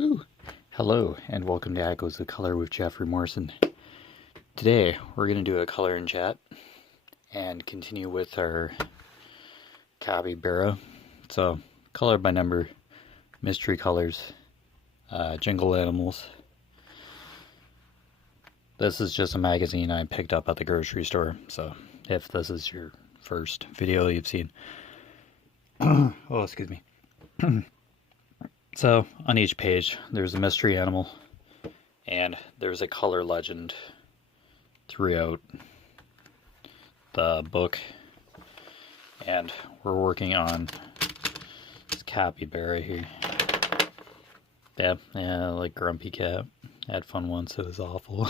Woo! Hello, and welcome to Echoes of Color with Jefferey Morrison. Today, we're going to do a color and chat and continue with our Capybara. So, color by number, mystery colors, jingle animals. This is just a magazine I picked up at the grocery store, so if this is your first video you've seen. Oh, excuse me. So, on each page, there's a mystery animal, and there's a color legend throughout the book. And we're working on this capybara here. Yeah, like Grumpy Cat. I had fun once, it was awful.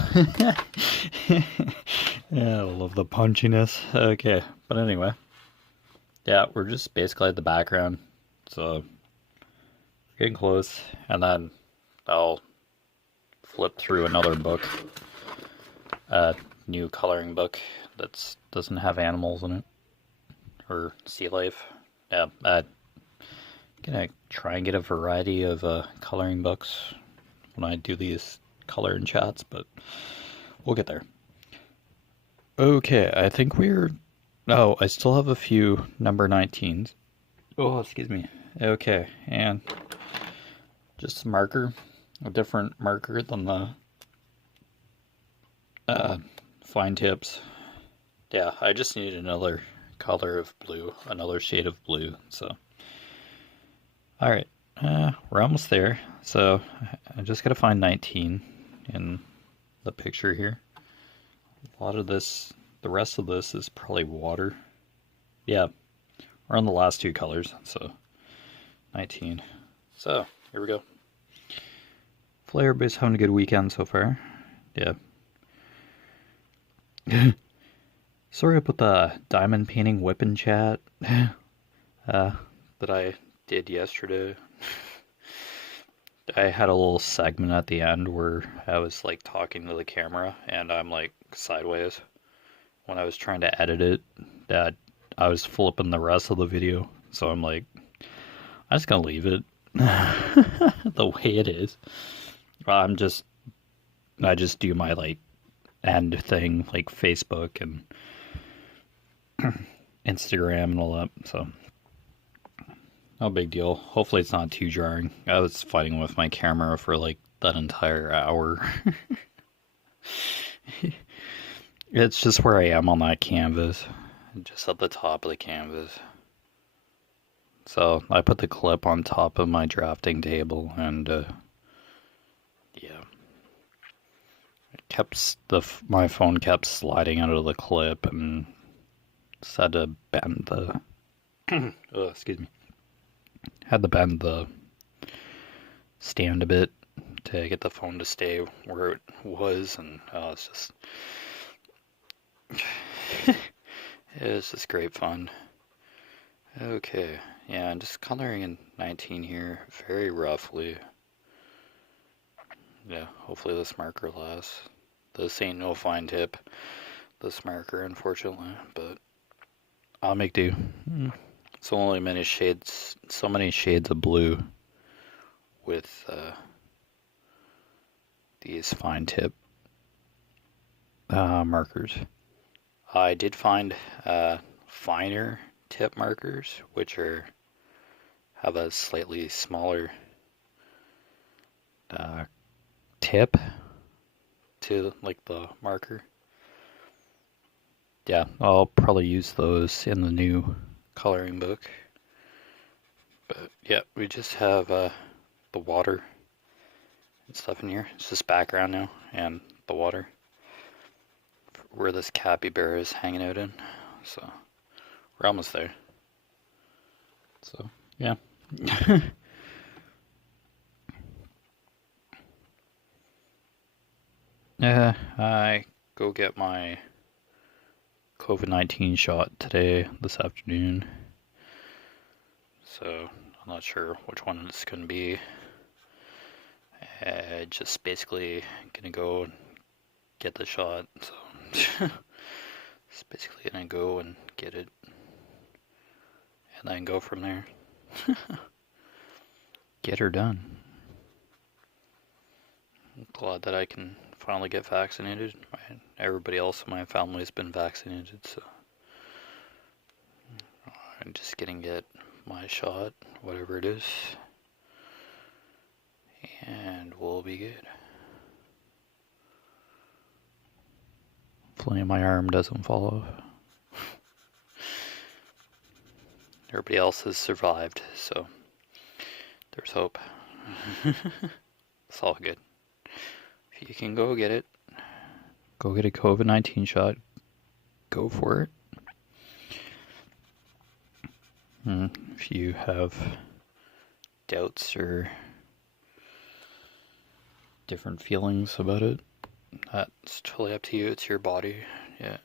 Yeah, I love the punchiness. Okay, but anyway. Yeah, we're just basically at the background, so getting close, and then I'll flip through another book, a new coloring book that doesn't have animals in it, or sea life. Yeah, I'm gonna try and get a variety of coloring books when I do these color and chats, but we'll get there. Okay, I think oh, I still have a few number 19s. Oh, excuse me. Okay, and just a marker, a different marker than the fine tips. Yeah, I just need another color of blue, another shade of blue, so. Alright, we're almost there. So, I just gotta find 19 in the picture here. A lot of this, the rest of this is probably water. Yeah, we're on the last two colors, so 19. So, here we go. Hopefully everybody's having a good weekend so far. Yeah. Sorry about the diamond painting whipping chat that I did yesterday. I had a little segment at the end where I was like talking to the camera and I'm like sideways. When I was trying to edit it, that I was flipping the rest of the video. So I'm like, I'm just gonna leave it the way it is. I just do my like end thing like Facebook and Instagram and all that, so no big deal. Hopefully it's not too jarring. I was fighting with my camera for like that entire hour. It's just where I am on that canvas, just at the top of the canvas. So I put the clip on top of my drafting table, and yeah, my phone kept sliding out of the clip, and just had to bend the oh, excuse me, had to bend the stand a bit to get the phone to stay where it was, and it's just it's just great fun. Okay, yeah, I'm just coloring in 19 here very roughly. Yeah, hopefully this marker lasts. This ain't no fine tip, this marker, unfortunately, but I'll make do. So only so many shades of blue with these fine tip markers. I did find finer tip markers, which have a slightly smaller tip to like the marker. Yeah, I'll probably use those in the new coloring book. But yeah, we just have the water and stuff in here. It's just background now, and the water where this capybara is hanging out in. So we're almost there. So yeah. I go get my COVID-19 shot this afternoon. So I'm not sure which one it's gonna be. Just basically gonna go and get the shot. So just basically gonna go and get it, and then go from there. Get her done. glad that I can finally get vaccinated. Everybody else in my family has been vaccinated, so I'm just gonna get my shot, whatever it is, and we'll be good. Hopefully my arm doesn't fall off. Everybody else has survived, so there's hope. It's all good. If you can go get it, go get a COVID-19 shot, go for it. If you have doubts or different feelings about it, that's totally up to you. It's your body. Yeah.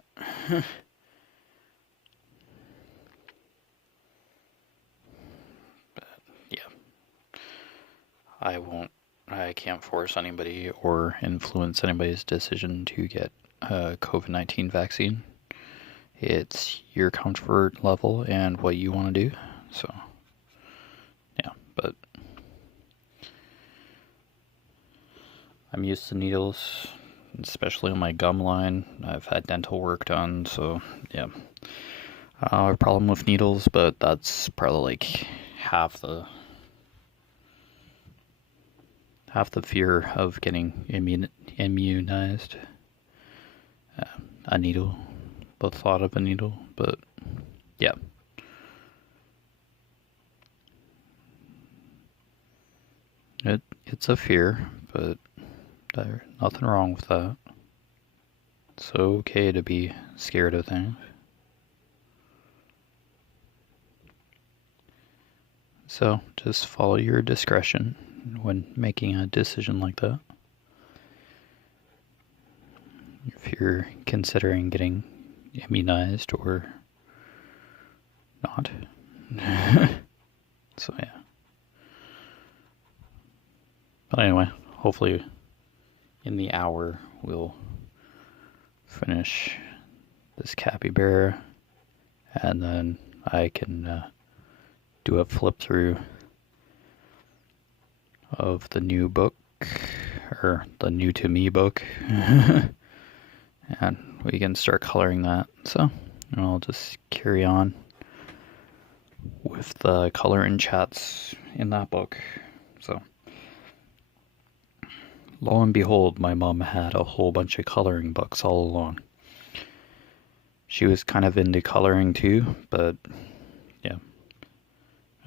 But yeah, I can't force anybody or influence anybody's decision to get a COVID-19 vaccine. It's your comfort level and what you want to do. So, yeah, but I'm used to needles, especially on my gum line. I've had dental work done, so yeah. I have a problem with needles, but that's probably like half the fear of getting immunized. A needle, the thought of a needle, but yeah. It's a fear, but there's nothing wrong with that. It's okay to be scared of things. So just follow your discretion when making a decision like that. If you're considering getting immunized or not. So yeah. But anyway, hopefully in the hour we'll finish this Capybara, and then I can do a flip through of the new book, or the new to me book, and we can start coloring that. So I'll just carry on with the coloring chats in that book. So lo and behold, my mom had a whole bunch of coloring books all along. She was kind of into coloring too, but yeah.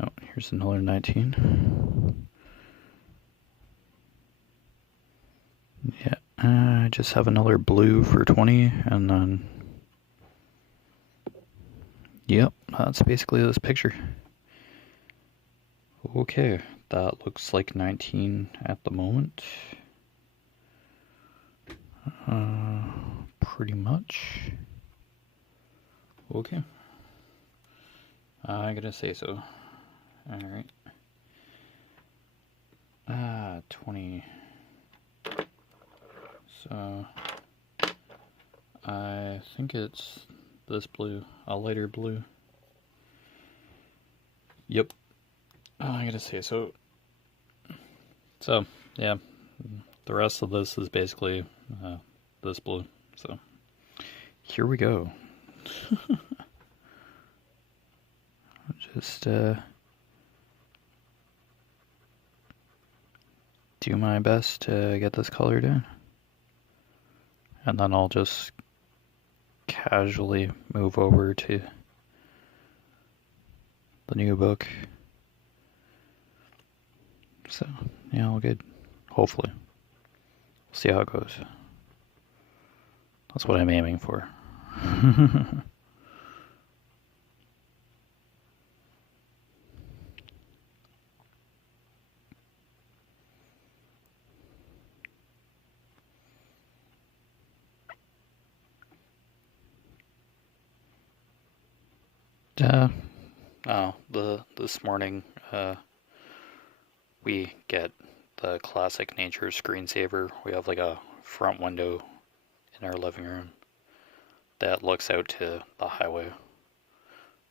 Oh, here's another 19. Yeah, I just have another blue for 20, and then yep, that's basically this picture. Okay, that looks like 19 at the moment. Pretty much. Okay. I gotta say so. Alright. 20. So, I think it's this blue, a lighter blue. Yep. I gotta say so. So, yeah, the rest of this is basically this blue. So, here we go. Just do my best to get this colored in. And then I'll just casually move over to the new book. So, yeah, all good. Hopefully. We'll see how it goes. That's what I'm aiming for. This morning, we get the classic nature screensaver. We have like a front window in our living room that looks out to the highway,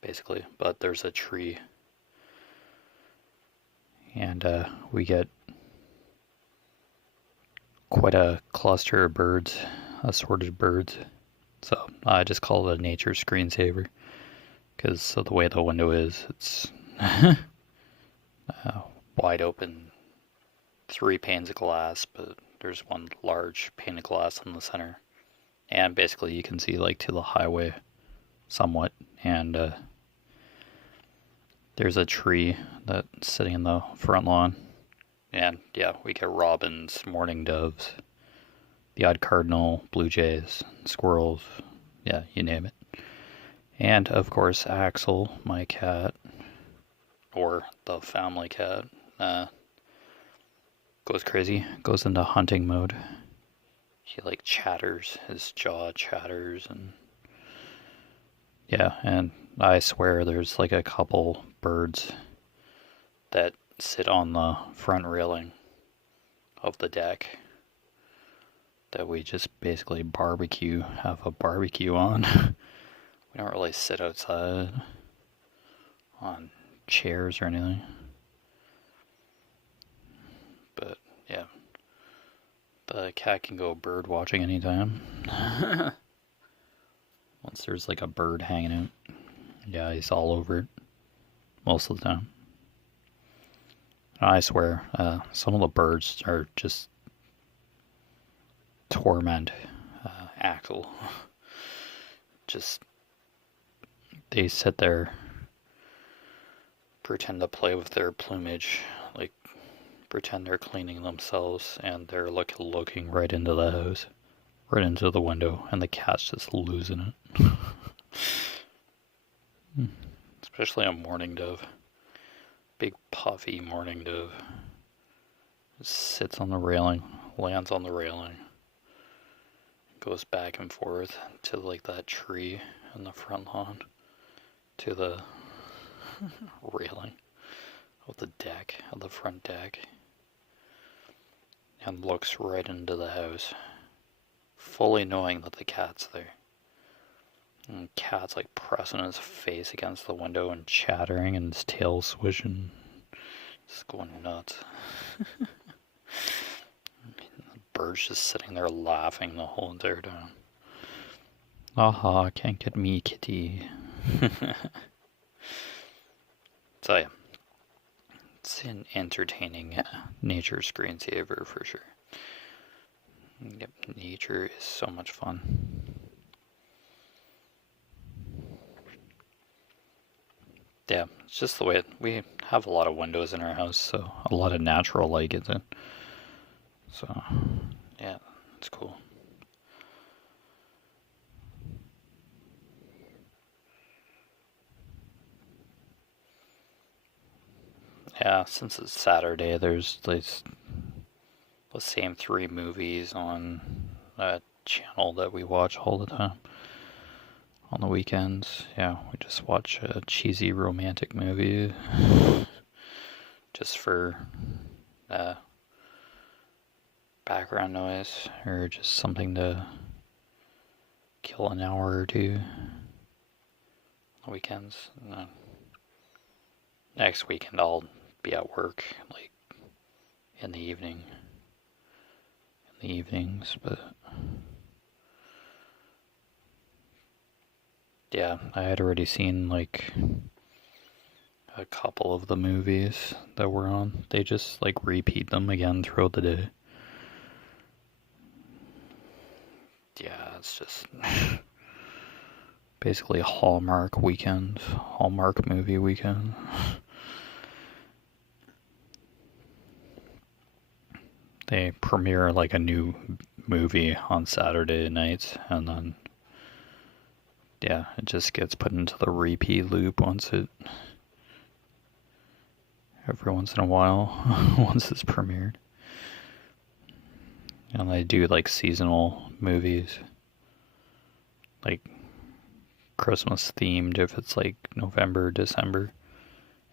basically, but there's a tree, and we get quite a cluster of birds, assorted birds. So I just call it a nature screensaver because of the way the window is. It's wide open, 3 panes of glass, but there's one large pane of glass in the center. And basically you can see like to the highway somewhat. And there's a tree that's sitting in the front lawn. And yeah, we get robins, mourning doves, the odd cardinal, blue jays, squirrels, yeah, you name it. And of course, Axel, my cat, or the family cat, goes crazy, goes into hunting mode. He like chatters, his jaw chatters, and yeah, and I swear there's like a couple birds that sit on the front railing of the deck that we just basically have a barbecue on. We don't really sit outside on chairs or anything. But yeah, the cat can go bird watching anytime. Once there's like a bird hanging out, yeah, he's all over it most of the time. I swear, some of the birds are just torment Axel. Just, they sit there, pretend to play with their plumage, like pretend they're cleaning themselves, and they're looking right into the house, right into the window, and the cat's just losing it. Especially a mourning dove. Big puffy mourning dove. Just sits on the railing, lands on the railing, goes back and forth to like that tree in the front lawn, to the railing of the deck, of the front deck, and looks right into the house, fully knowing that the cat's there. And the cat's like pressing his face against the window and chattering and his tail swishing, just going nuts. The bird's just sitting there laughing the whole entire time. Aha, can't get me, kitty. So yeah, it's an entertaining nature screensaver for sure. Yep, nature is so much fun. Yeah, it's just the way we have a lot of windows in our house, so a lot of natural light gets in. So, yeah, it's cool. Yeah, since it's Saturday, there's the same 3 movies on a channel that we watch all the time. On the weekends, yeah, we just watch a cheesy romantic movie just for background noise, or just something to kill an hour or two on the weekends. And then next weekend I'll be at work, like in the evenings, but yeah, I had already seen like a couple of the movies that were on. They just like repeat them again throughout the day. Yeah, it's just basically Hallmark weekend, Hallmark movie weekend. They premiere like a new movie on Saturday nights, and then yeah, it just gets put into the repeat loop every once in a while, once it's premiered. And they do like seasonal movies, like Christmas themed, if it's like November, December,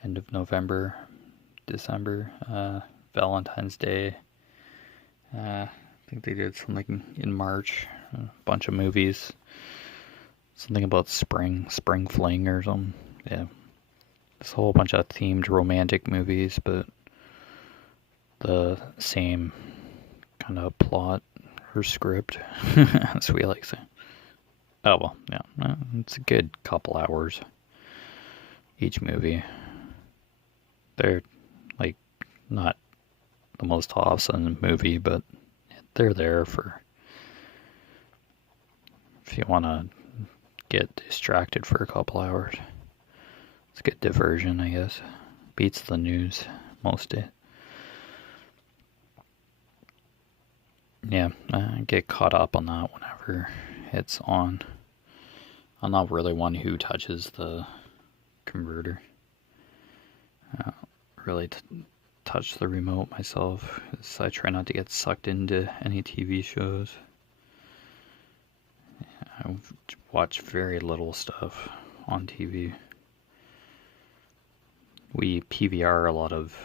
end of November, December, Valentine's Day. I think they did something in March, a bunch of movies. Something about spring fling or something. Yeah. There's a whole bunch of themed romantic movies, but the same kind of plot or script, as we like saying. Oh well, yeah, it's a good couple hours each movie. They're like not the most awesome movie, but they're there for if you want to get distracted for a couple hours. It's a good diversion, I guess. Beats the news most days. Yeah, I get caught up on that whenever it's on. I'm not really one who touches the converter. I don't really touch the remote myself, because I try not to get sucked into any TV shows. I watch very little stuff on TV. We PVR a lot of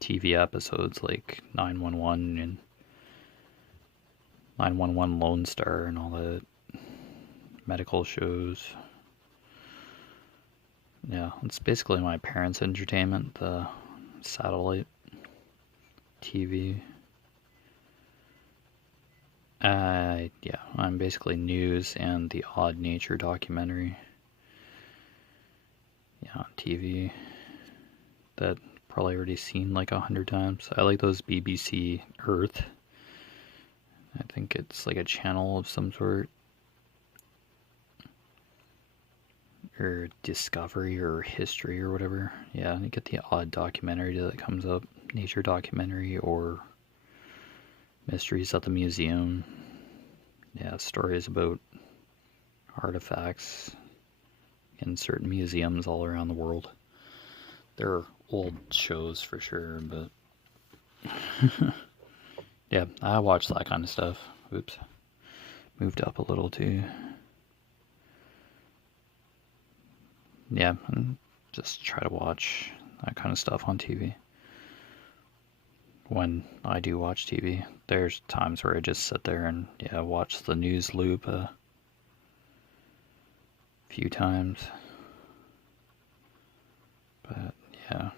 TV episodes like 911 and 911 Lone Star and all the medical shows. Yeah, it's basically my parents' entertainment, the satellite TV. Yeah, I'm basically news and the odd nature documentary. Yeah, on TV. That probably already seen like 100 times. I like those BBC Earth. I think it's like a channel of some sort. Or Discovery or History or whatever. Yeah, you get the odd documentary that comes up. Nature documentary or Mysteries at the Museum. Yeah, stories about artifacts in certain museums all around the world. They're old shows for sure, but yeah, I watch that kind of stuff. Oops. Moved up a little too. Yeah, and just try to watch that kind of stuff on TV. When I do watch TV, there's times where I just sit there and watch the news loop a few times. But yeah.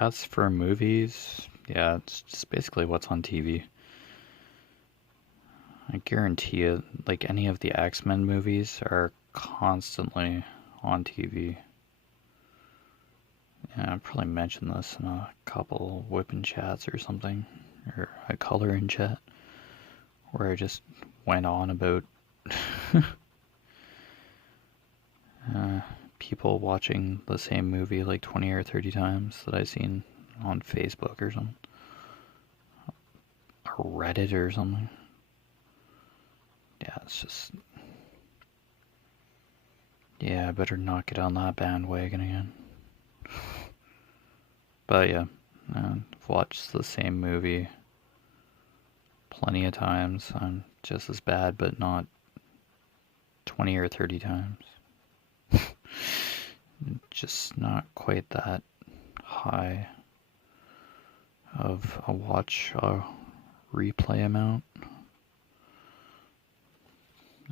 As for movies, yeah, it's just basically what's on TV. I guarantee you, like any of the X-Men movies are constantly on TV. Yeah, I probably mentioned this in a couple whipping chats or something, or a coloring chat, where I just went on about people watching the same movie like 20 or 30 times that I've seen on Facebook or something, or Reddit or something. Yeah, it's just... Yeah, I better not get on that bandwagon again. But yeah, I've watched the same movie plenty of times. I'm just as bad, but not 20 or 30 times. Just not quite that high of a watch replay amount.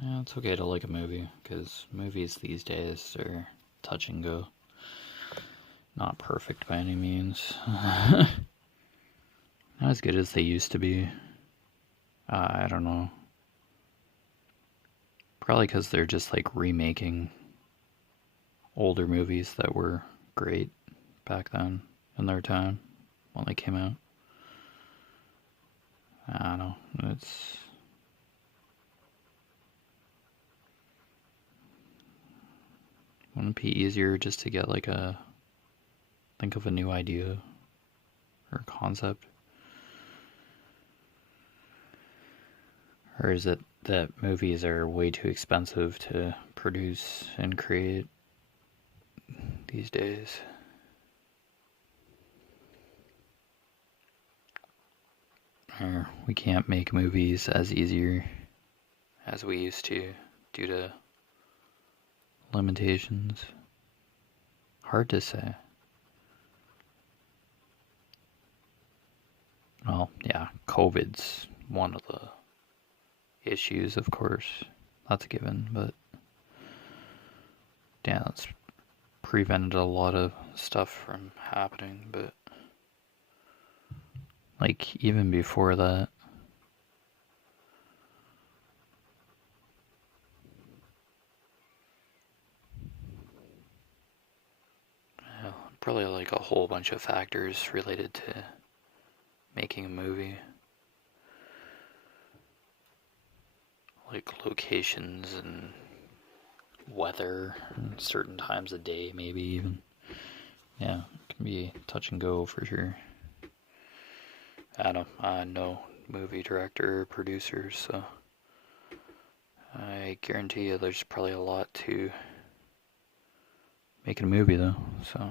Yeah, it's okay to like a movie, because movies these days are touch and go. Not perfect by any means. Not as good as they used to be. I don't know. Probably because they're just like remaking older movies that were great back then in their time when they came out. I don't know. Wouldn't it be easier just to get like think of a new idea or concept? Or is it that movies are way too expensive to produce and create these days? Or we can't make movies as easier as we used to due to limitations? Hard to say. Well, yeah, COVID's one of the issues, of course. That's a given, but yeah, that's prevented a lot of stuff from happening, but like even before that, probably like a whole bunch of factors related to making a movie. Like locations and weather, and certain times of day, maybe even. Yeah, it can be touch and go for sure. I'm no movie director or producer, so I guarantee you there's probably a lot to making a movie though, so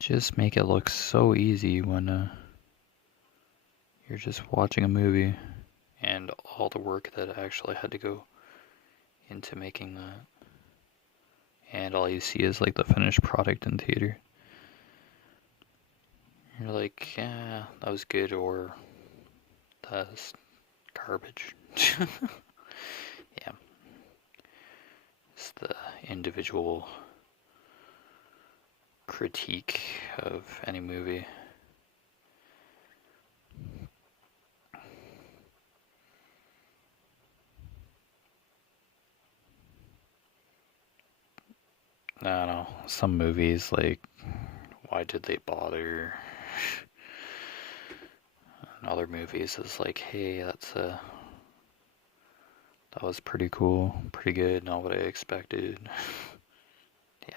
just make it look so easy when you're just watching a movie and all the work that actually had to go into making that. And all you see is like the finished product in theater. You're like, yeah, that was good, or that's garbage. Yeah. It's the individual critique of any movie. I don't know, some movies, like, why did they bother? And other movies is like, hey, that was pretty cool, pretty good, not what I expected. Yeah.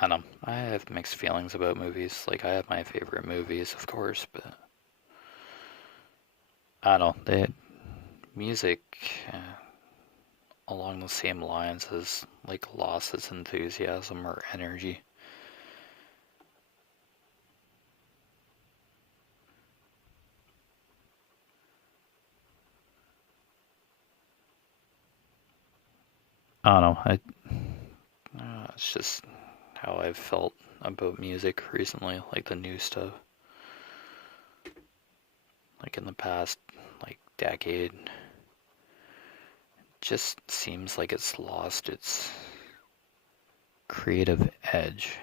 I don't know, I have mixed feelings about movies. Like, I have my favorite movies, of course, but I don't know, music along the same lines has like lost its enthusiasm or energy. I don't know, it's just how I've felt about music recently, like the new stuff. Like in the past, like decade, just seems like it's lost its creative edge.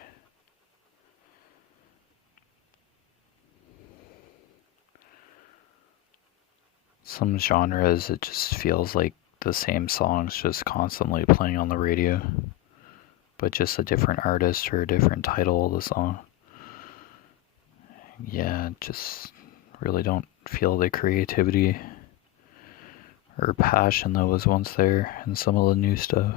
Some genres, it just feels like the same songs just constantly playing on the radio, but just a different artist or a different title of the song. Yeah, just really don't feel the creativity or passion that was once there in some of the new stuff.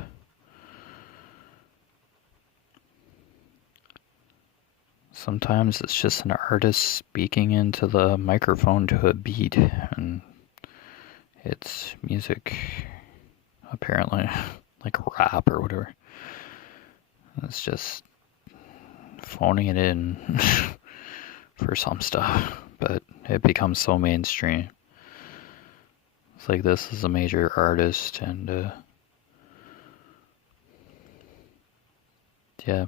Sometimes it's just an artist speaking into the microphone to a beat, and it's music, apparently, like rap or whatever. It's just phoning it in for some stuff, but it becomes so mainstream. It's like, this is a major artist, and yeah.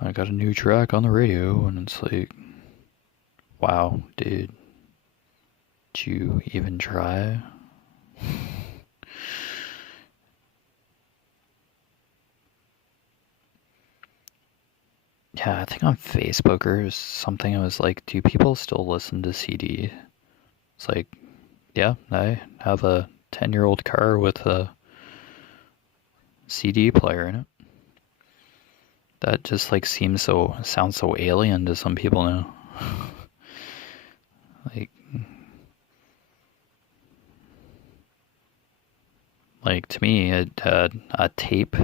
I got a new track on the radio, and it's like, wow, dude, did you even try? Yeah, I think on Facebook or something, it was like, do people still listen to CD? It's like, yeah, I have a 10-year-old car with a CD player in it. That just like sounds so alien to some people now. like to me, it had a tape,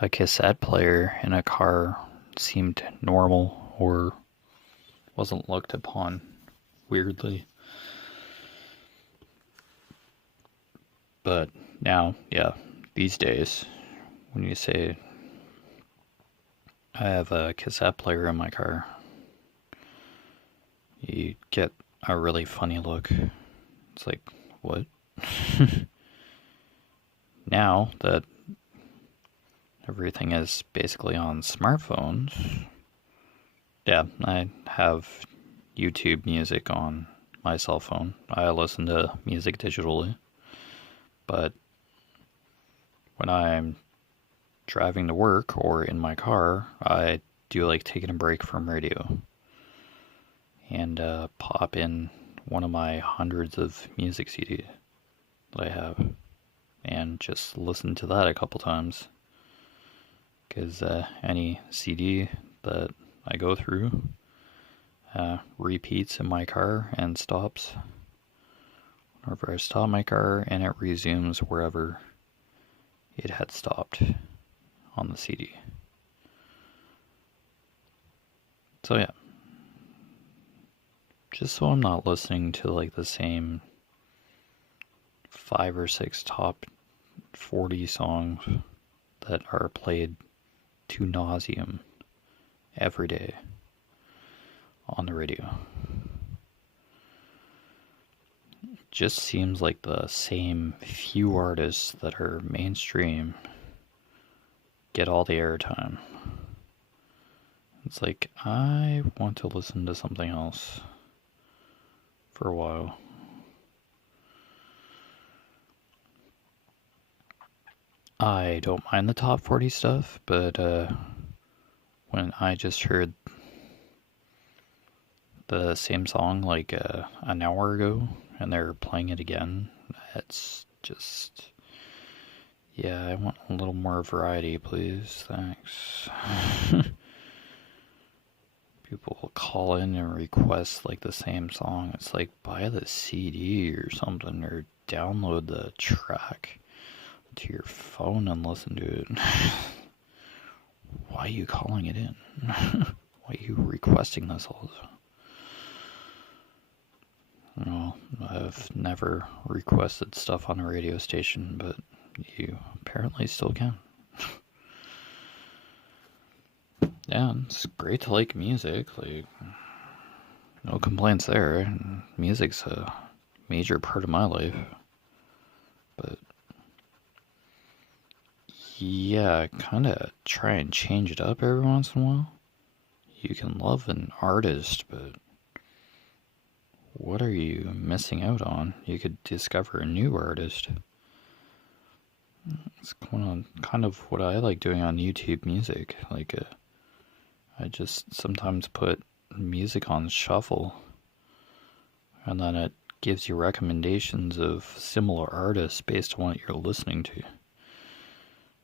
a cassette player in a car seemed normal or wasn't looked upon weirdly. But now, yeah, these days, when you say I have a cassette player in my car, you get a really funny look. It's like, what? Now that everything is basically on smartphones, Yeah, I have YouTube music on my cell phone. I listen to music digitally, but when I'm driving to work or in my car, I do like taking a break from radio and pop in one of my hundreds of music CDs that I have and just listen to that a couple times. Because any CD that I go through repeats in my car and stops whenever I stop my car, and it resumes wherever it had stopped on the CD. So yeah, just so I'm not listening to like the same 5 or 6 top 40 songs that are played to nauseum every day on the radio. It just seems like the same few artists that are mainstream get all the airtime. It's like, I want to listen to something else for a while. I don't mind the top 40 stuff, but when I just heard the same song like an hour ago and they're playing it again, it's just, yeah, I want a little more variety, please. Thanks. People will call in and request like the same song. It's like, buy the CD or something, or download the track to your phone and listen to it. Why are you calling it in? Why are you requesting this all the time? Well, I've never requested stuff on a radio station, but you apparently still can. Yeah, it's great to like music. Like, no complaints there. Music's a major part of my life. But yeah, kind of try and change it up every once in a while. You can love an artist, but what are you missing out on? You could discover a new artist. It's kind of what I like doing on YouTube music. Like, I just sometimes put music on shuffle, and then it gives you recommendations of similar artists based on what you're listening to.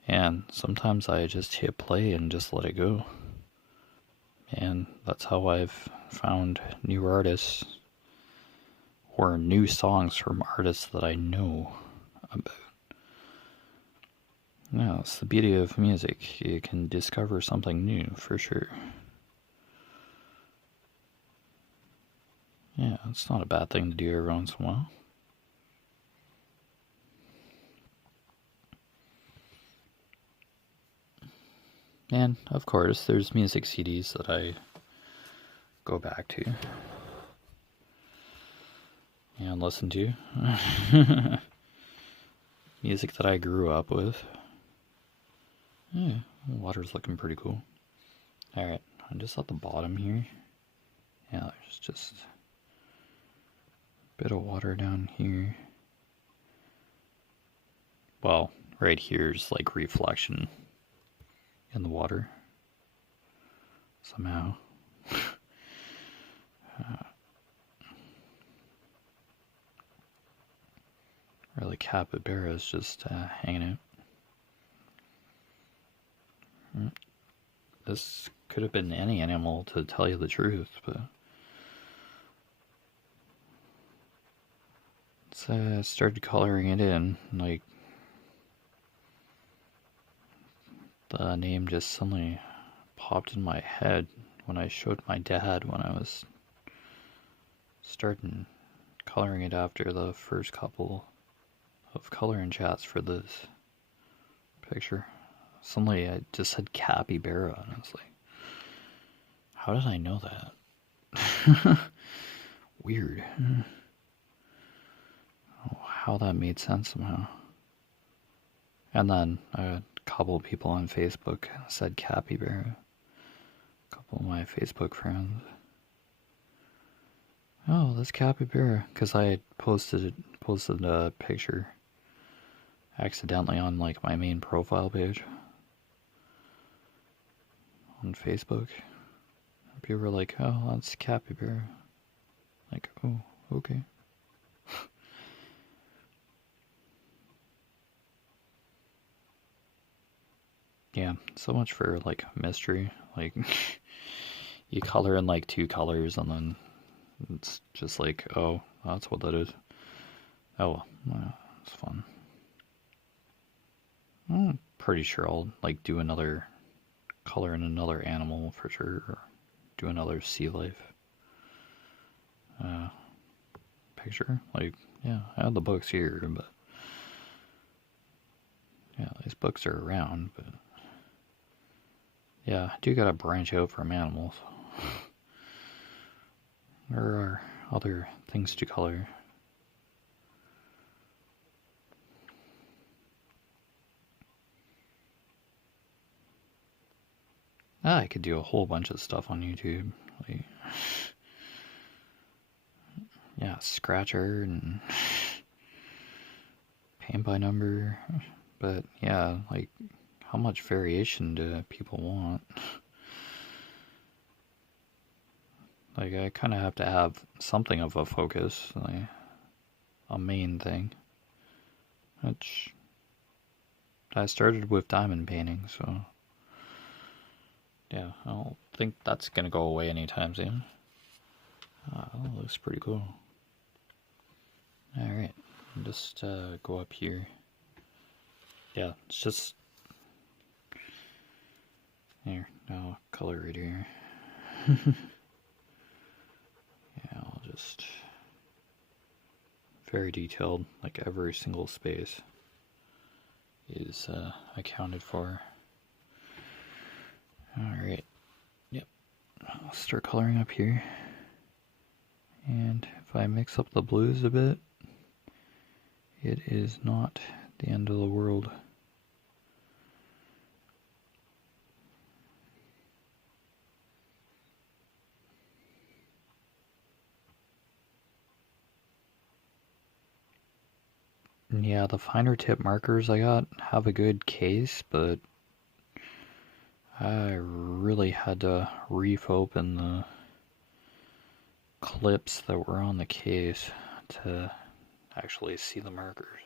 And sometimes I just hit play and just let it go. And that's how I've found new artists or new songs from artists that I know about. Yeah, it's the beauty of music. You can discover something new for sure. Yeah, it's not a bad thing to do every once in a while. And, of course, there's music CDs that I go back to and listen to. Music that I grew up with. Yeah, water's looking pretty cool. Alright, I'm just at the bottom here. Yeah, there's just a bit of water down here. Well, right here's like reflection in the water. Somehow. Or the capybara is just hanging out. This could have been any animal, to tell you the truth, but I started coloring it in. Like, the name just suddenly popped in my head when I showed my dad when I was starting coloring it after the first couple of coloring chats for this picture. Suddenly I just said capybara, and I was like, how did I know that? Weird. Oh, how that made sense somehow. And then a couple of people on Facebook said capybara. A couple of my Facebook friends. Oh, this capybara, because I posted a picture accidentally on like my main profile page on Facebook. People were like, "Oh, that's capybara." Like, oh, okay. Yeah, so much for like mystery. Like, you color in like 2 colors and then it's just like, oh, that's what that is. Oh, well, it's fun. I'm pretty sure I'll like do another color in another animal for sure, or do another sea life picture. Like, yeah, I have the books here, but yeah, these books are around, but yeah, I do gotta branch out from animals. There are other things to color. I could do a whole bunch of stuff on YouTube. Like, yeah, scratcher and paint by number. But yeah, like, how much variation do people want? Like, I kind of have to have something of a focus, like a main thing. Which I started with diamond painting, so yeah, I don't think that's gonna go away anytime soon. That looks pretty cool. Alright, just go up here. Yeah, it's just here. Now color right here. Yeah, I'll just very detailed, like every single space is accounted for. Alright, yep, I'll start coloring up here, and if I mix up the blues a bit, it is not the end of the world. Yeah, the finer tip markers I got have a good case, but I really had to reef open the clips that were on the case to actually see the markers.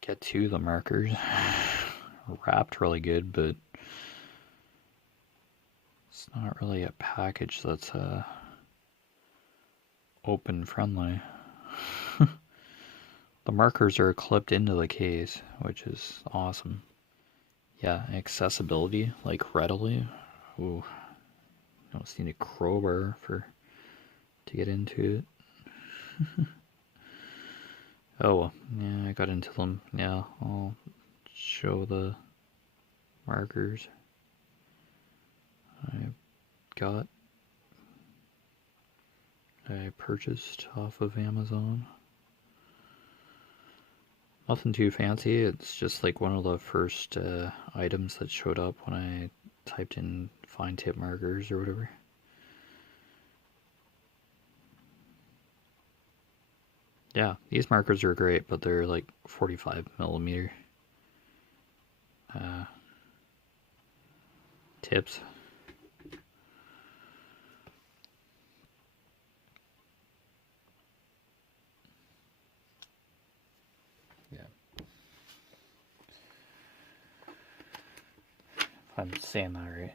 Get to the markers. Wrapped really good, but it's not really a package that's open friendly. The markers are clipped into the case, which is awesome. Yeah, accessibility, like readily. Ooh, I don't need a crowbar to get into it. Oh well, yeah, I got into them. Yeah, I'll show the markers I purchased off of Amazon. Nothing too fancy, it's just like one of the first items that showed up when I typed in fine tip markers or whatever. Yeah, these markers are great, but they're like 45mm tips. Yeah. If I'm saying that right.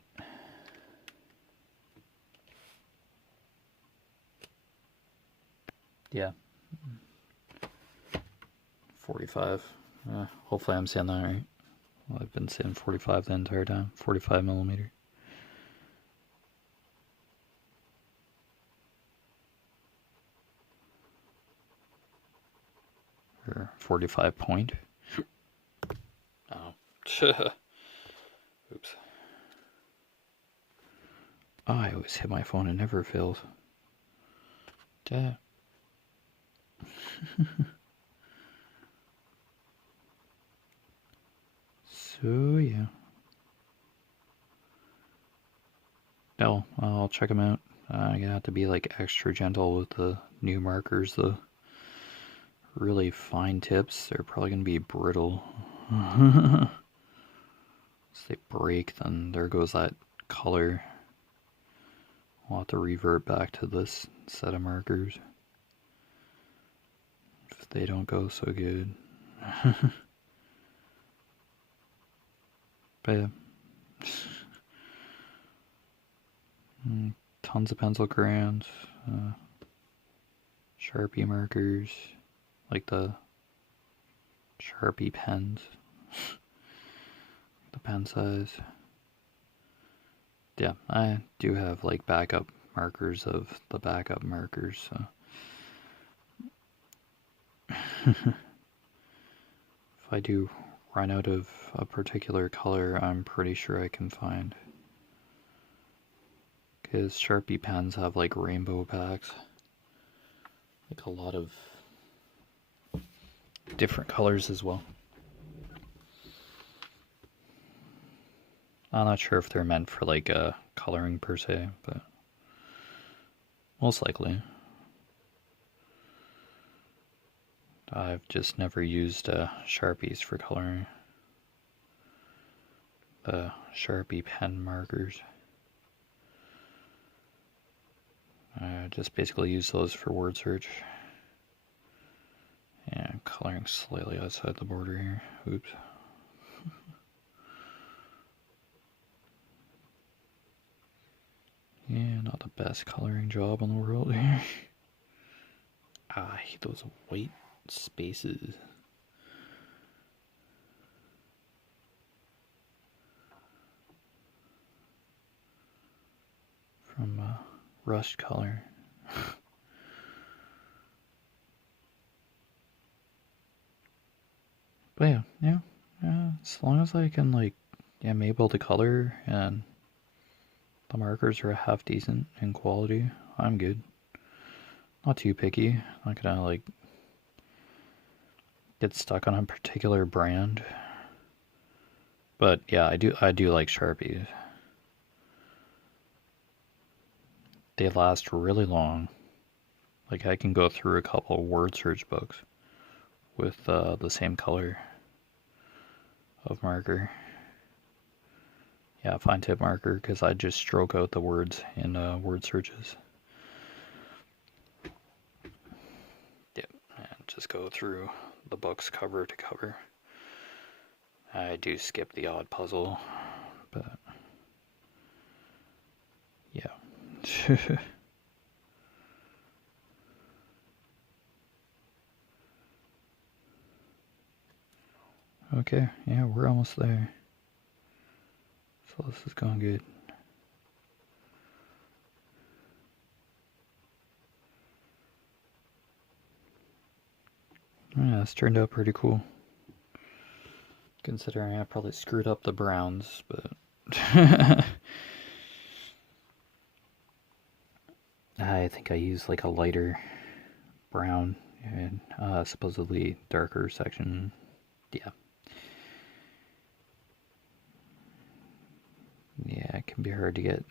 Yeah. 45. Hopefully I'm saying that right. Well, I've been saying 45 the entire time. 45mm. Or 45 point. Oh. Oops. Oh, I always hit my phone, it never fails. Duh. So, yeah. No, I'll check them out. I'm gonna have to be like extra gentle with the new markers though. Really fine tips, they're probably gonna be brittle. If they break, then there goes that color. I'll have to revert back to this set of markers if they don't go so good. But yeah. Tons of pencil crayons, Sharpie markers, like the Sharpie pens, the pen size. Yeah, I do have like backup markers of the backup markers, so if I do run out of a particular color, I'm pretty sure I can find. Because Sharpie pens have like rainbow packs, like a lot of different colors as well. I'm not sure if they're meant for like coloring per se, but most likely. I've just never used Sharpies for coloring. The Sharpie pen markers. I just basically use those for word search. And coloring slightly outside the border here. Oops. Yeah, not the best coloring job in the world here. I hate those white spaces. From rust color. But yeah, as long as I can like, am able to color and the markers are half decent in quality, I'm good. Not too picky. Not gonna like get stuck on a particular brand. But yeah, I do like Sharpies. They last really long. Like I can go through a couple word search books with the same color of marker. Yeah, fine tip marker, because I just stroke out the words in word searches. Yep, and just go through the books cover to cover. I do skip the odd puzzle, but yeah. Okay, yeah, we're almost there. So this is going good. Yeah, this turned out pretty cool. Considering I probably screwed up the browns, but I think I used like a lighter brown and supposedly darker section. Yeah. Yeah, it can be hard to get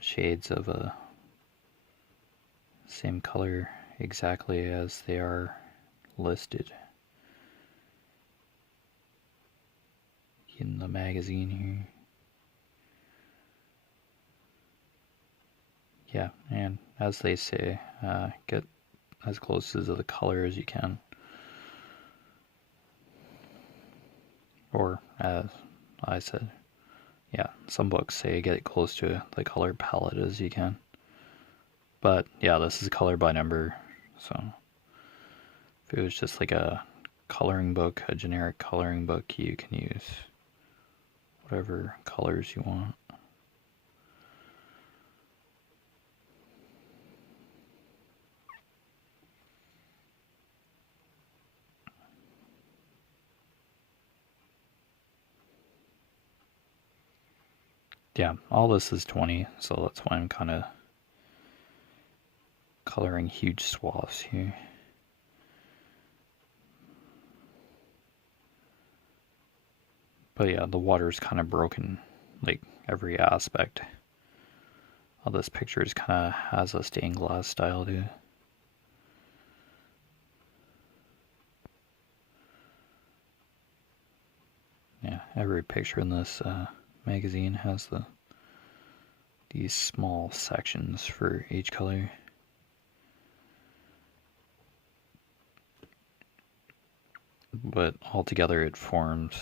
shades of a same color exactly as they are listed in the magazine here. Yeah, and as they say, get as close to the color as you can. Or, as I said, yeah, some books say get close to the color palette as you can. But yeah, this is color by number, so if it was just like a coloring book, a generic coloring book, you can use whatever colors you want. Yeah, all this is 20, so that's why I'm kind of coloring huge swaths here. But yeah, the water's kind of broken, like every aspect. Oh, this picture just kind of has a stained glass style to it. Yeah, every picture in this magazine has these small sections for each color. But altogether it forms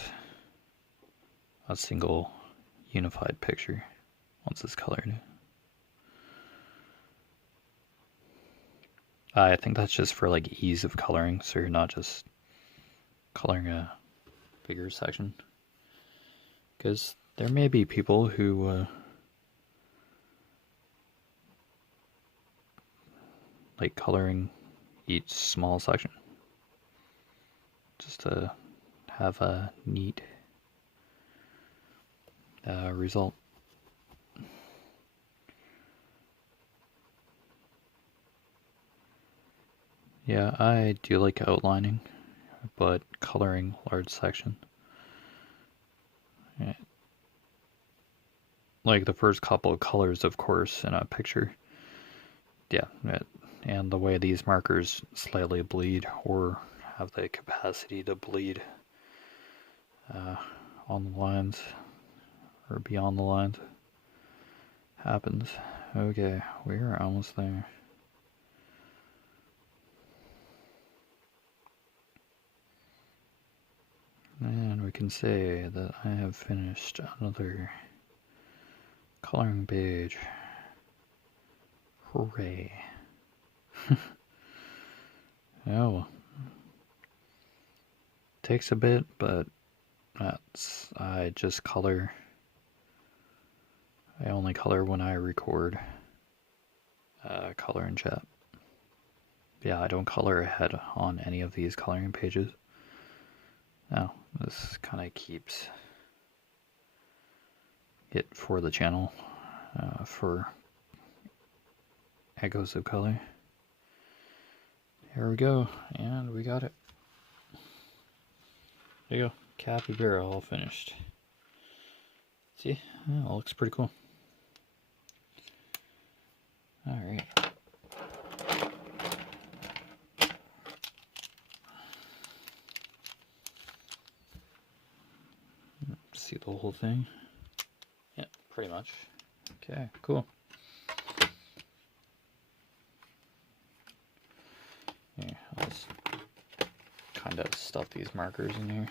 a single unified picture once it's colored. I think that's just for like ease of coloring, so you're not just coloring a bigger section. Because there may be people who like coloring each small section just to have a neat result. Yeah, I do like outlining, but coloring large section. Yeah. Like the first couple of colors, of course, in a picture. Yeah, and the way these markers slightly bleed or have the capacity to bleed on the lines or beyond the lines happens. Okay, we're almost there. And we can say that I have finished another coloring page. Hooray. Oh, takes a bit, but I just color. I only color when I record color in chat. Yeah, I don't color ahead on any of these coloring pages. Now, this kind of keeps it for the channel, for echoes of color. Here we go, and we got it. There you go, Capybara all finished. See, yeah, it looks pretty cool. Alright. See the whole thing? Yeah, pretty much. Okay, cool. Here, I'll just kind of stuff these markers in here.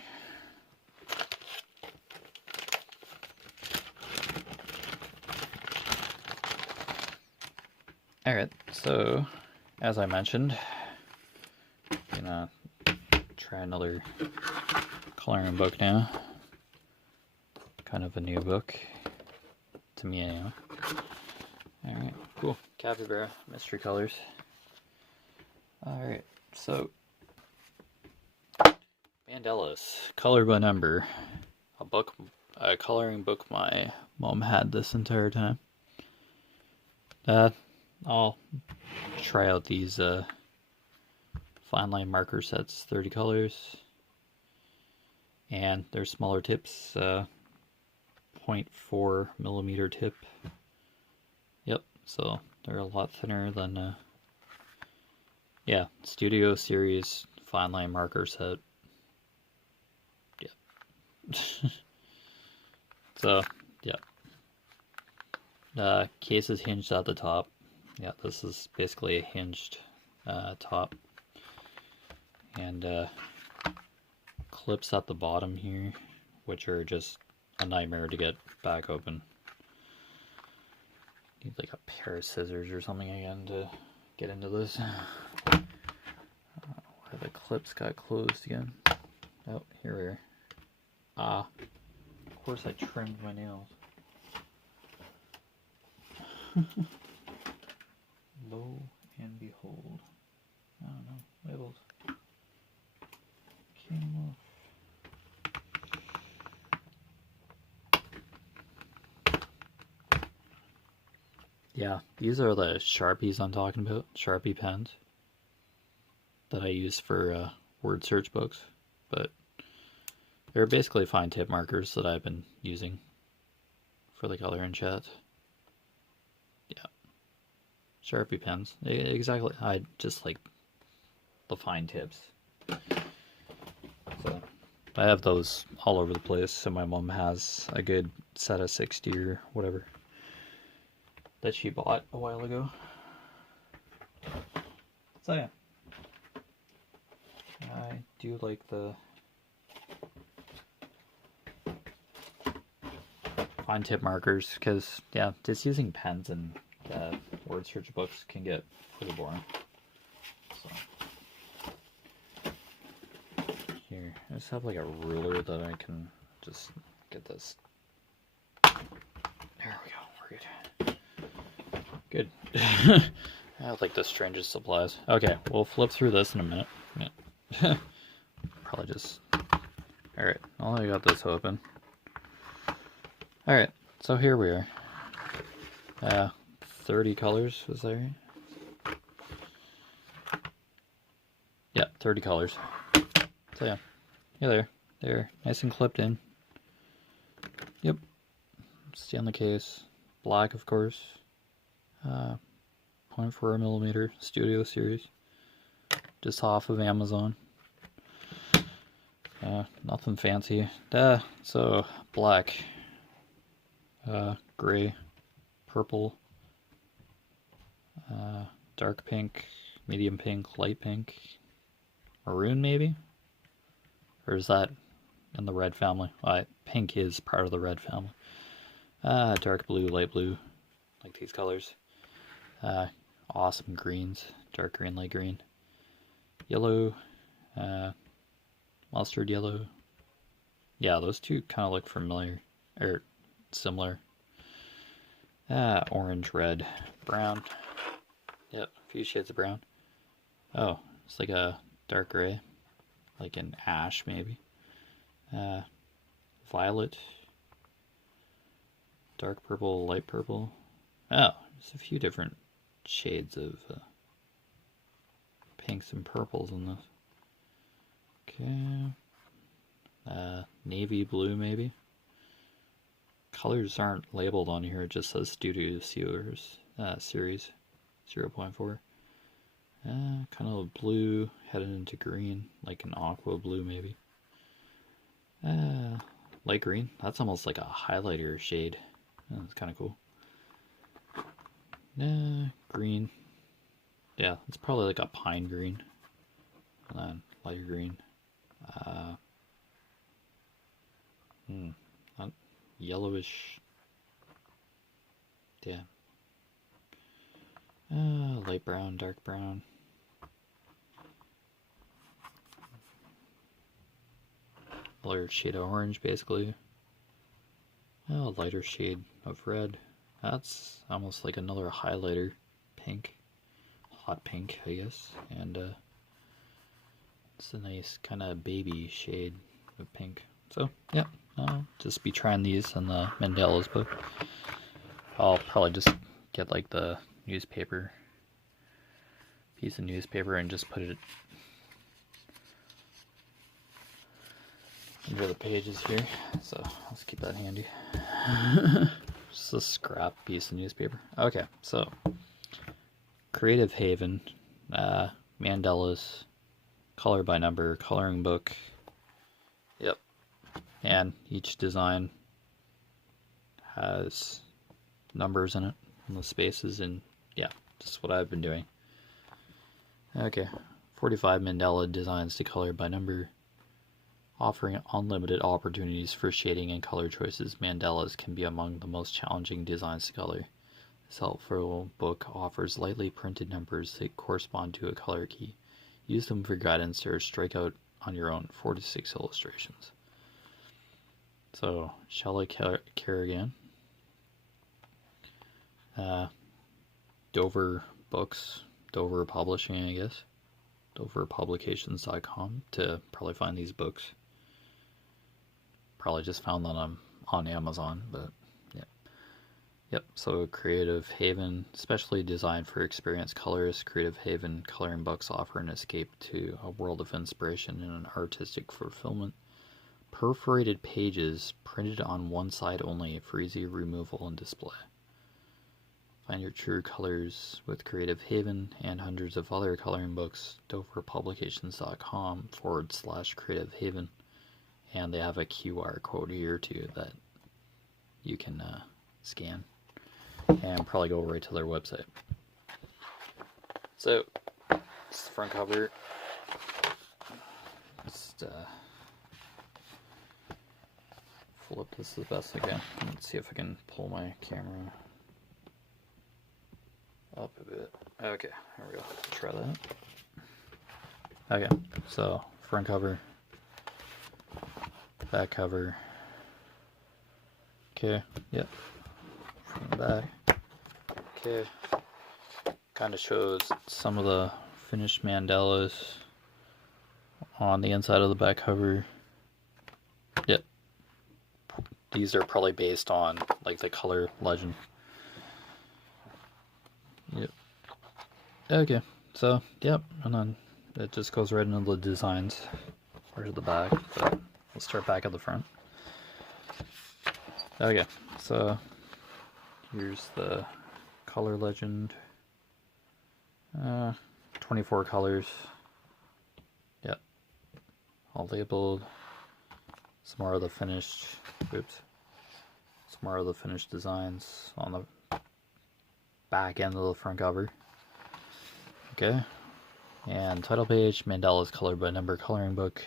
Alright, so as I mentioned, I'm gonna try another coloring book now. Kind of a new book to me anyway. Alright, cool. Capybara Mystery Colors. Alright, so Mandela's Color by Number, a coloring book my mom had this entire time. I'll try out these fine line marker sets, 30 colors, and they're smaller tips, 0.4 millimeter tip. Yep, so they're a lot thinner than yeah, Studio Series fine line marker set. Yep. So yeah, case is hinged at the top. Yeah, this is basically a hinged top, and clips at the bottom here, which are just a nightmare to get back open. Need like a pair of scissors or something again to get into this. Why the clips got closed again? Oh, here we are. Ah, of course I trimmed my nails. Lo and behold. I don't know, labels came off. Yeah, these are the Sharpies I'm talking about, Sharpie pens that I use for word search books, but they're basically fine tip markers that I've been using for the color in chat. Yeah. Sharpie pens. Exactly. I just like the fine tips. So I have those all over the place. So my mom has a good set of 60 or whatever that she bought a while ago. So yeah, I do like the fine tip markers because, yeah, just using pens and word search books can get pretty boring. So here, I just have like a ruler that I can just get this. There we go, we're good. Good. I have like the strangest supplies. Okay, we'll flip through this in a minute. Yeah. Probably just... Alright, well, I got this open. Alright, so here we are. 30 colors, was that right? Yeah, 30 colors. So yeah, they're nice and clipped in. Yep. Stay on the case. Black, of course. 0.4mm Studio Series. Just off of Amazon. Nothing fancy. So black, gray, purple, dark pink, medium pink, light pink, maroon maybe? Or is that in the red family? Pink is part of the red family. Dark blue, light blue, like these colors. Awesome greens, dark green, light green. Yellow, mustard yellow. Yeah, those two kind of look familiar, or similar. Orange, red, brown. Yep, a few shades of brown. Oh, it's like a dark gray, like an ash maybe. Violet, dark purple, light purple. Oh, there's a few different shades of pinks and purples in this. Okay. Navy blue maybe. Colors aren't labeled on here, it just says Studio Series 0.4. Kind of blue headed into green, like an aqua blue maybe. Light green, that's almost like a highlighter shade. That's kind of cool. Green. Yeah, it's probably like a pine green. And then lighter green. Yellowish. Yeah. Light brown, dark brown. Lighter shade of orange, basically. A lighter shade of red. That's almost like another highlighter. Pink. Hot pink, I guess. And it's a nice kind of baby shade of pink. So, yeah. I'll just be trying these in the Mandela's book. I'll probably just get like the newspaper, piece of newspaper, and just put it under the pages here. So let's keep that handy. Just a scrap piece of newspaper. Okay, so Creative Haven, Mandela's, color by number, coloring book. Yep. And each design has numbers in it, and the spaces, and yeah, just what I've been doing. Okay, 45 Mandela designs to color by number, offering unlimited opportunities for shading and color choices. Mandalas can be among the most challenging designs to color. This helpful book offers lightly printed numbers that correspond to a color key. Use them for guidance or strike out on your own. 46 illustrations. So, Shelley Kerrigan, Dover Books, Dover Publishing, I guess, doverpublications.com to probably find these books. Probably just found them on Amazon, but yeah. Yep, so Creative Haven, specially designed for experienced colorists, Creative Haven coloring books offer an escape to a world of inspiration and an artistic fulfillment. Perforated pages printed on one side only for easy removal and display. Find your true colors with Creative Haven and hundreds of other coloring books. doverpublications.com/Creative Haven. And they have a QR code here too that you can scan and probably go right to their website. So, this is the front cover. Just flip this as best I can. Let's see if I can pull my camera up a bit. Okay, here we go. Try that. Okay, so front cover, back cover. Okay, yep. From the back. Okay. Kind of shows some of the finished Mandelas on the inside of the back cover. Yep. These are probably based on like the color legend. Yep. Okay, so yep, and then it just goes right into the designs or to the back, but we'll start back at the front. Okay, so here's the color legend. 24 colors. Yep. All labeled. Some more of the finished, some more of the finished designs on the back end of the front cover. Okay. And title page, Mandela's Colored by Number Coloring Book.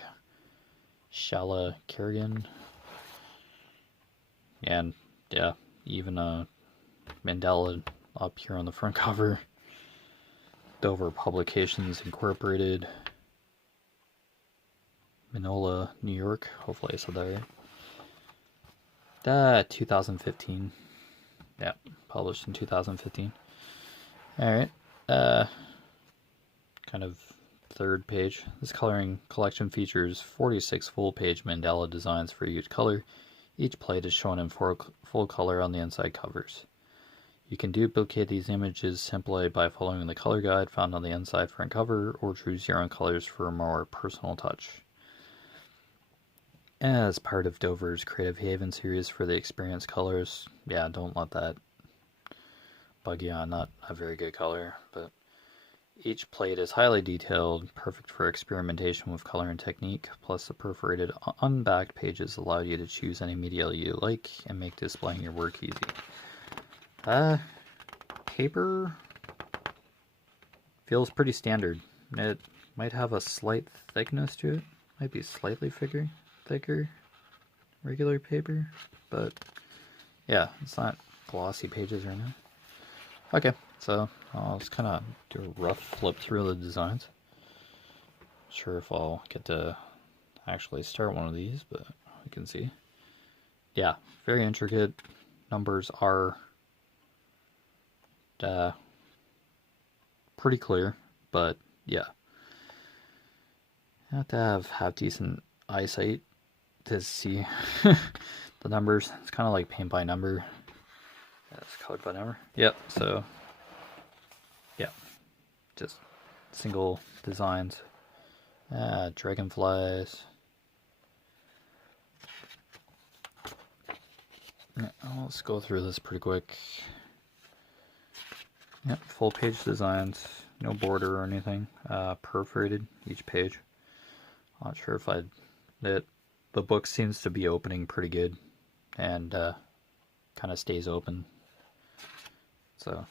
Shala Kerrigan. And yeah, even a Mandela up here on the front cover. Dover Publications Incorporated. Manola, New York. Hopefully I said that right. 2015. Yeah, published in 2015. Alright. Kind of third page. This coloring collection features 46 full-page Mandela designs for each color. Each plate is shown in full color on the inside covers. You can duplicate these images simply by following the color guide found on the inside front cover, or choose your own colors for a more personal touch. As part of Dover's Creative Haven series for the Experience colors, yeah, don't let that bug you. Not a very good color, but each plate is highly detailed, perfect for experimentation with color and technique, plus the perforated unbacked pages allow you to choose any media you like and make displaying your work easy. Paper feels pretty standard. It might have a slight thickness to it. Might be slightly thicker, regular paper, but yeah, it's not glossy pages right now. Okay, so I'll just kind of do a rough flip through the designs. Not sure if I'll get to actually start one of these, but we can see. Yeah, very intricate. Numbers are pretty clear, but yeah, you have to have decent eyesight to see the numbers. It's kind of like paint by number. Yeah, it's colored by number. Yep. So yeah, just single designs. Dragonflies. Yeah, let's go through this pretty quick. Yep, full page designs, no border or anything. Perforated each page. Not sure if I'd. The book seems to be opening pretty good, and kind of stays open. So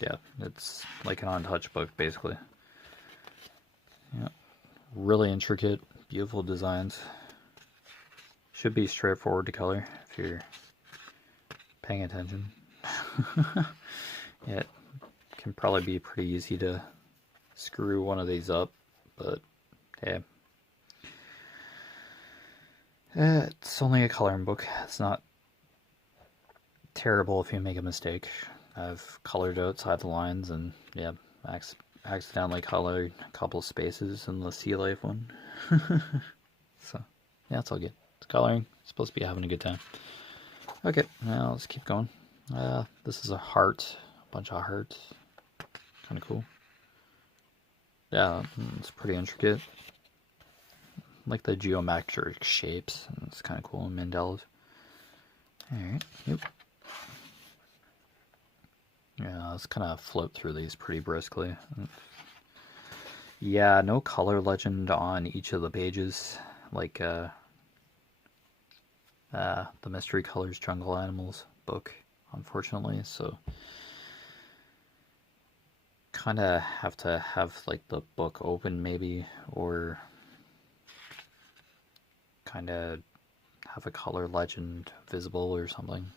yeah, it's like an untouched book basically. Yeah, really intricate, beautiful designs. Should be straightforward to color if you're paying attention. Yeah. Can probably be pretty easy to screw one of these up, but hey, it's only a coloring book. It's not terrible if you make a mistake. I've colored outside the lines and yeah, accidentally colored a couple spaces in the sea life one. So yeah, it's all good. It's coloring. It's supposed to be having a good time. Okay, now let's keep going. This is a heart, a bunch of hearts. Kind of cool. Yeah, it's pretty intricate. Like the geometric shapes. It's kind of cool in Mandela's. Alright, yep. Yeah, let's kind of flip through these pretty briskly. Yeah, no color legend on each of the pages, like the Mystery Colors Jungle Animals book, unfortunately. So kind of have to have like the book open maybe, or kind of have a color legend visible or something.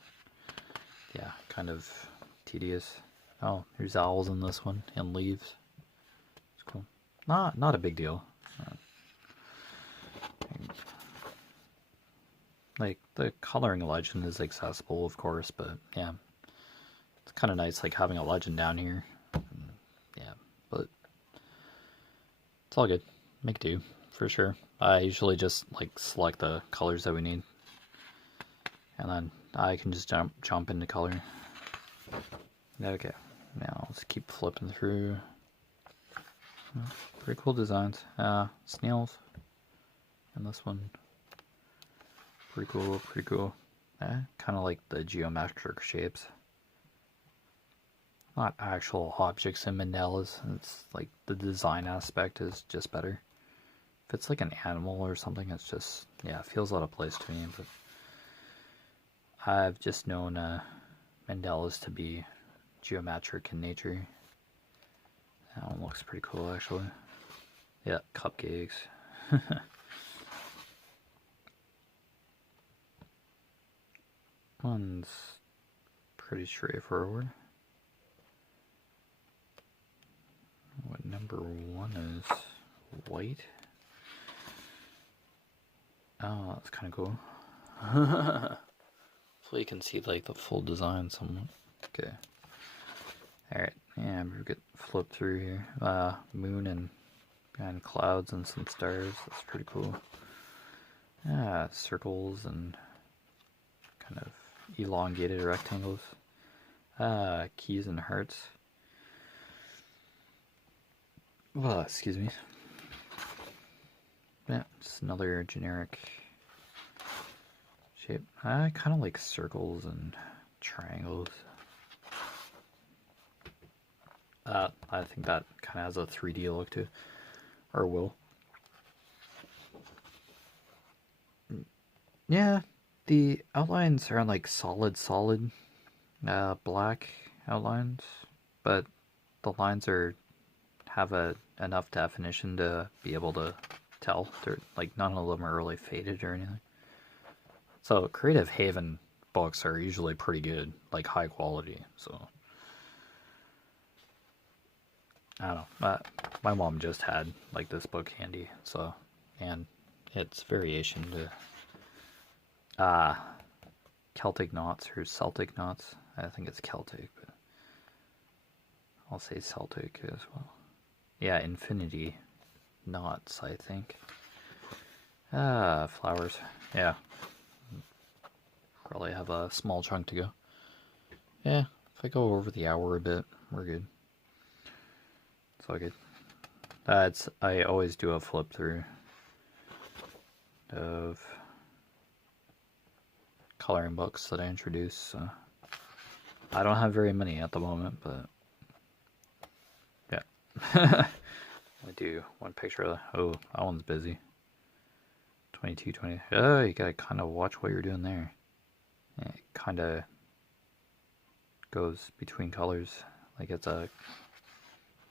Yeah, kind of tedious. Oh, there's owls in this one and leaves. It's cool. Not a big deal. Like the coloring legend is accessible, of course, but yeah, it's kind of nice like having a legend down here. Yeah, but it's all good. Make do for sure. I usually just like select the colors that we need, and then I can just jump into color. Okay, now let's keep flipping through. Pretty cool designs. Snails, and this one. Pretty cool, pretty cool. Kind of like the geometric shapes. Not actual objects in Mandalas. It's like the design aspect is just better. If it's like an animal or something, it's just, yeah, it feels out of place to me. But I've just known Mandalas to be geometric in nature. That one looks pretty cool, actually. Yeah, cupcakes. One's pretty straightforward. What number one is white. Oh, that's kind of cool. So you can see like the full design somewhat. Okay. Alright, yeah, we get flip through here. Moon and clouds and some stars. That's pretty cool. Circles and kind of elongated rectangles. Keys and hearts. Well, excuse me. Yeah, it's another generic shape. I kind of like circles and triangles. I think that kind of has a 3D look to it. Or will. Yeah, the outlines are like solid black outlines, but the lines have enough definition to be able to tell. They're like none of them are really faded or anything. So Creative Haven books are usually pretty good, like high quality. So I don't know. My mom just had like this book handy, so, and it's variation to Celtic knots or Celtic knots. I think it's Celtic, but I'll say Celtic as well. Yeah, infinity knots, I think. Flowers. Yeah. Probably have a small chunk to go. Yeah, if I go over the hour a bit, we're good. It's all good. I always do a flip through of coloring books that I introduce. I don't have very many at the moment, but yeah. I do one picture of oh, that one's busy. 22, 20. Oh, you gotta kind of watch what you're doing there. It kind of goes between colors, like it's a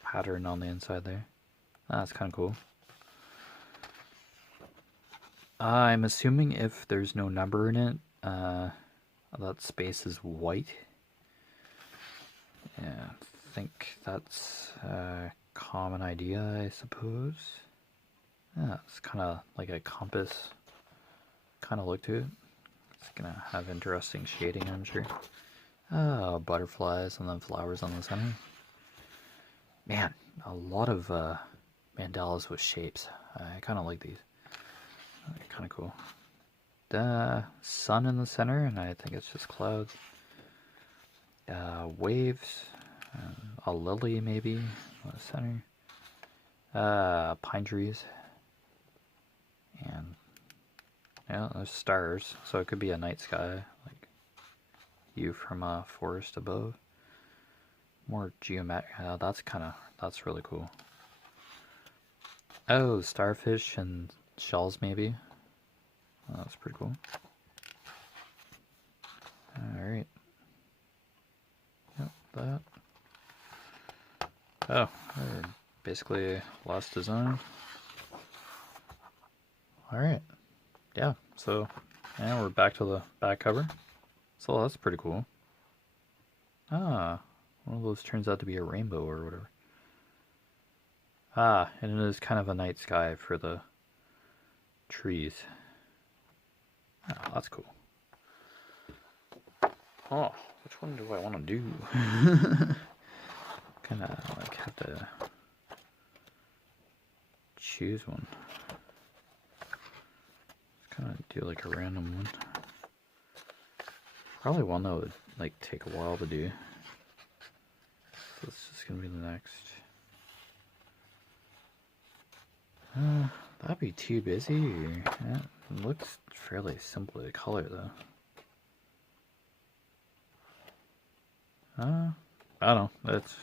pattern on the inside there. That's kind of cool. I'm assuming if there's no number in it, that space is white. Yeah, I think that's a common idea, I suppose. Yeah, it's kind of like a compass kind of look to it. It's gonna have interesting shading, I'm sure. Oh, butterflies and then flowers on the center. Man, a lot of mandalas with shapes. I kind of like these. Kind of cool. The sun in the center, and I think it's just clouds. Waves. A lily, maybe, in the center. Pine trees. And, yeah, there's stars, so it could be a night sky, like view from a forest above. more geometric. That's really cool. Oh, starfish and shells maybe. Oh, that's pretty cool. Alright. Yep, that. Oh, basically last design. Alright. Yeah, so now we're back to the back cover. So that's pretty cool. Ah, one of those turns out to be a rainbow or whatever. Ah, and it is kind of a night sky for the trees. Oh, that's cool. Oh, which one do I want to do? Kind of like have to choose one. Just kind of do like a random one. Probably one that would like take a while to do. So it's just gonna be the next. That'd be too busy. Yeah, it looks fairly simple to color though. I don't know. It's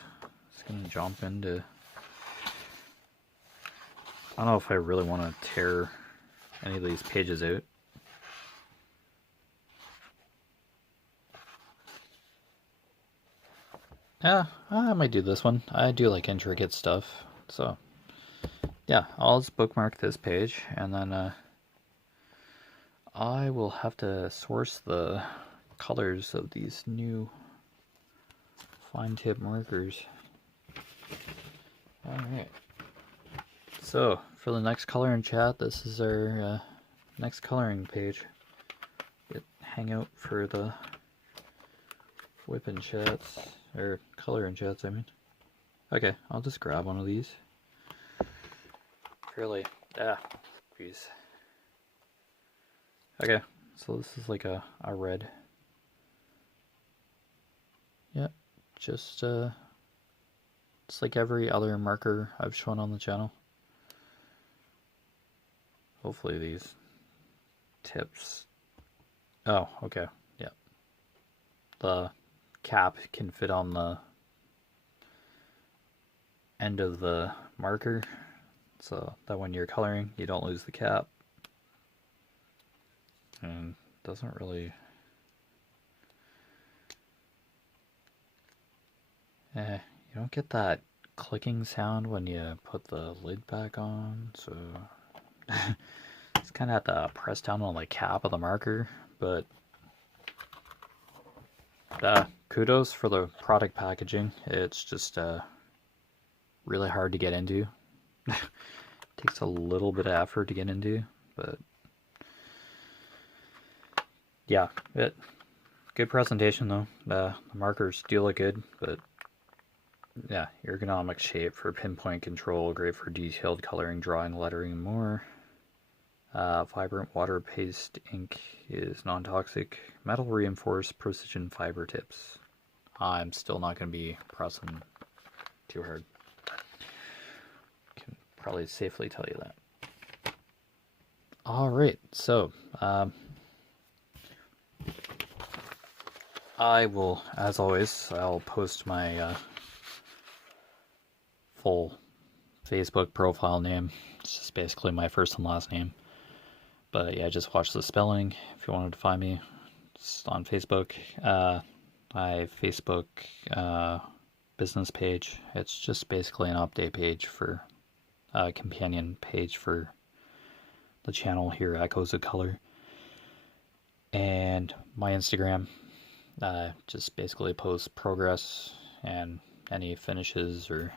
gonna jump into. I don't know if I really want to tear any of these pages out. Yeah, I might do this one. I do like intricate stuff, so yeah, I'll just bookmark this page, and then I will have to source the colors of these new fine tip markers. Alright. So, for the next color in chat, this is our next coloring page. Hang out for the whipping chats, or coloring chats, I mean. Okay, I'll just grab one of these. Geez. Okay, so this is like a red. Yep, just like every other marker I've shown on the channel. Hopefully these tips. Oh, okay, yeah. The cap can fit on the end of the marker, so that when you're coloring, you don't lose the cap. And doesn't really. You don't get that clicking sound when you put the lid back on, so it's kind of have to press down on the cap of the marker, but kudos for the product packaging. It's just really hard to get into. Takes a little bit of effort to get into, but yeah, good presentation though. The markers do look good, but yeah, ergonomic shape for pinpoint control, great for detailed coloring, drawing, lettering, and more. Vibrant water paste ink is non-toxic. Metal reinforced precision fiber tips. I'm still not going to be pressing too hard. Can probably safely tell you that. Alright, so I will, as always, I'll post my full Facebook profile name. It's just basically my first and last name. But yeah, just watch the spelling if you wanted to find me. It's on Facebook. My Facebook business page. It's just basically an update page for a companion page for the channel here, Echoes of Color. And my Instagram, just basically post progress and any finishes or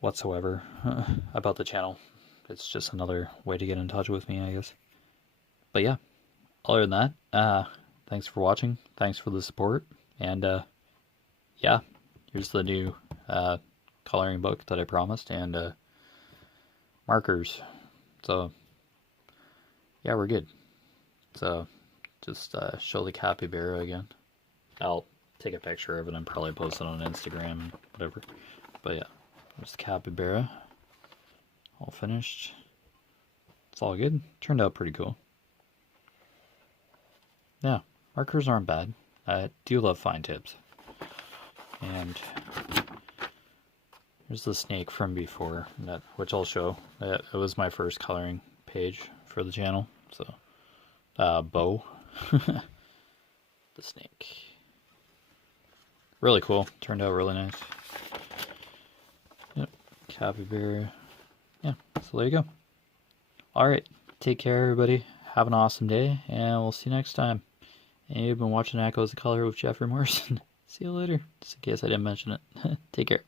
whatsoever about the channel. It's just another way to get in touch with me, I guess. But yeah, other than that, thanks for watching. Thanks for the support. And yeah, here's the new coloring book that I promised, and markers. So yeah, we're good. So just show the capybara again. I'll take a picture of it and probably post it on Instagram and whatever. But yeah, there's the capybara. All finished. It's all good. Turned out pretty cool. Yeah, markers aren't bad. I do love fine tips. And there's the snake from before, which I'll show. It was my first coloring page for the channel. So, Bo, the snake. Really cool. Turned out really nice. Yep, Capybara. Yeah, so there you go. Alright, take care everybody. Have an awesome day, and we'll see you next time. And you've been watching Echoes of Color with Jeffery Morrison. See you later, just in case I didn't mention it. Take care.